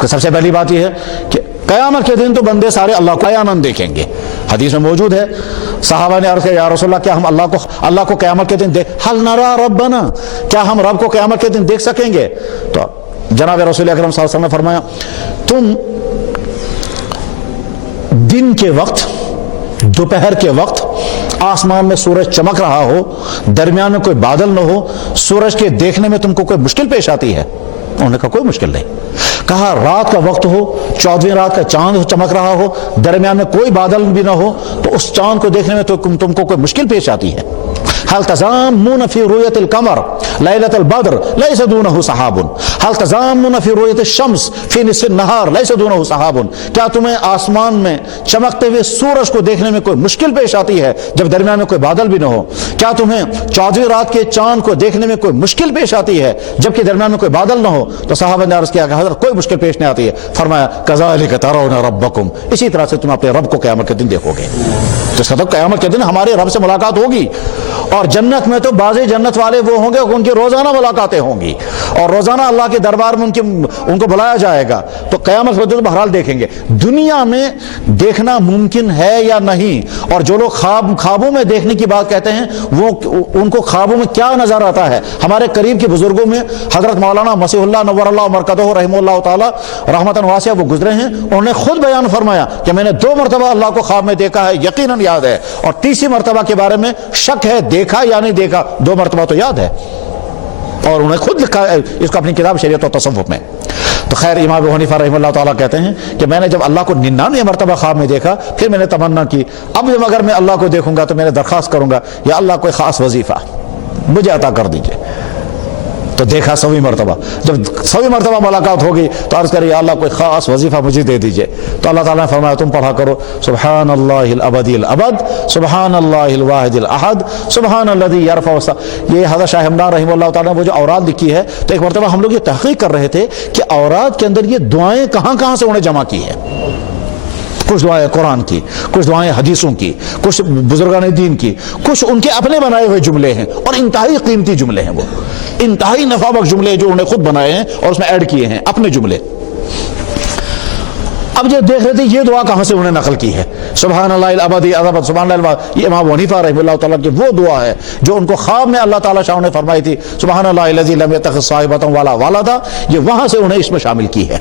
اس کا سب سے پہلی بات یہ ہے کہ قیامت کے دن تو بندے سارے اللہ کو عیاناً دیکھیں گے. حدیث میں موجود ہے, صحابہ نے عرض کیا یا رسول اللہ کیا ہم اللہ کو قیامت کے دن حل نرا ربنا, کیا ہم رب کو قیامت کے دن دیکھ سکیں گے؟ تو جناب رسول اکرم صلی اللہ علیہ وسلم نے فرمایا تم دن کے وقت, دوپہر کے وقت آسمان میں سورج چمک رہا ہو, درمیان میں کوئی بادل نہ ہو, سورج کے دیکھنے میں تم کو کوئی مشکل پیش آتی ہے؟ انہوں نے کہا کوئی مشکل نہیں. کہا رات کا وقت ہو, 14ویں رات کا چاند چمک رہا ہو, درمیان میں کوئی بادل بھی نہ ہو, تو اس چاند کو دیکھنے میں تو تم کو کوئی مشکل پیش آتی ہے؟ هل تزامون في رؤية القمر ليلة البدر ليس دونه سحاب هل تزامون في رؤية الشمس في نصف النهار ليس دونه سحاب. کیا تمہیں آسمان میں چمکتے ہوئے سورج کو دیکھنے میں کوئی مشکل پیش آتی ہے جب درمیان میں کوئی بادل بھی نہ ہو؟ کیا تمہیں 14ویں رات کے چاند کو دیکھنے میں کوئی مشکل پیش آتی ہے جبکہ درمیان میں کوئی بادل نہ ہو؟ تو صحابہ نے عرض کیا کہ حضرت کوئی مشکل پیش نہیں آتی ہے. فرمایا كذلك ترون ربكم, اسی طرح سے تم اپنے رب کو قیامت کے دن دیکھو گے. تو اس کا مطلب قیامت کے دن ہمارے رب سے ملاقات ہوگی. اور جنت میں تو بعض جنت والے وہ ہوں گے ان کی روزانہ ملاقاتیں ہوں گی اور روزانہ اللہ کے دربار میں ان کو بلایا جائے گا. تو قیامت کے دن بہرحال دیکھیں گے. دنیا میں دیکھنا ممکن ہے یا نہیں؟ اور جو لوگ خوابوں میں دیکھنے کی بات کہتے ہیں وہ ان کو خوابوں میں کیا نظر آتا ہے؟ ہمارے قریب کے بزرگوں میں حضرت مولانا مسیح اللہ نور اللہ مرکزہ رحمہ اللہ تعالی رحمتاً واسعہ وہ گزرے ہیں. انہوں نے خود بیان فرمایا کہ میں نے 2 مرتبہ اللہ کو خواب میں دیکھا ہے, یقیناً یاد ہے, اور تیسری مرتبہ کے بارے میں شک ہے دیکھا یا نہیں دیکھا, 2 مرتبہ تو یاد ہے. اور انہوں نے خود لکھا ہے اس کو اپنی کتاب شریعت و تصوف میں. تو خیر امام ابو حنیفہ رحمہ اللہ تعالیٰ کہتے ہیں کہ میں نے جب اللہ کو 99 مرتبہ خواب میں دیکھا, پھر میں نے تمنا کی اب اگر میں اللہ کو دیکھوں گا تو میں نے درخواست کروں گا یا اللہ کوئی خاص وظیفہ مجھے عطا کر دیجئے. تو دیکھا 100ویں مرتبہ, جب 100ویں مرتبہ ملاقات ہوگی تو عرض کرے یا اللہ کوئی خاص وظیفہ مجھے دے دیجئے. تو اللہ تعالیٰ نے فرمایا تم پڑھا کرو سبحان اللہ الابدی الابد, سبحان اللہ الواحد الاحد, سبحان الذی یرفع. یہ حضرت شاہ ہمدان رحمہ اللہ تعالیٰ نے وہ جو اوراد لکھی ہے, تو ایک مرتبہ ہم لوگ یہ تحقیق کر رہے تھے کہ اوراد کے اندر یہ دعائیں کہاں کہاں سے انہیں جمع کی ہے. کچھ دعائیں قرآن کی, کچھ دعائیں حدیثوں کی, کچھ بزرگان دین کی, کچھ ان کے اپنے بنائے ہوئے جملے ہیں, اور انتہائی قیمتی جملے ہیں, وہ انتہائی نفع بخش جملے جو انہوں نے خود بنائے ہیں اور اس میں ایڈ کیے ہیں اپنے جملے. اب جو دیکھ رہے تھے یہ دعا کہاں سے انہوں نے نقل کی ہے, سبحان اللہ الابدی الابد سبحان اللہ. یہ امام ابو حنیفہ رحمہ اللہ تعالیٰ کی وہ دعا ہے جو ان کو خواب میں اللہ تعالیٰ شاہ نے فرمائی تھی, سبحان اللہ الذی لم یتخذ صاحبۃ ولا ولدا. یہ وہاں سے انہیں اس میں شامل کی ہے.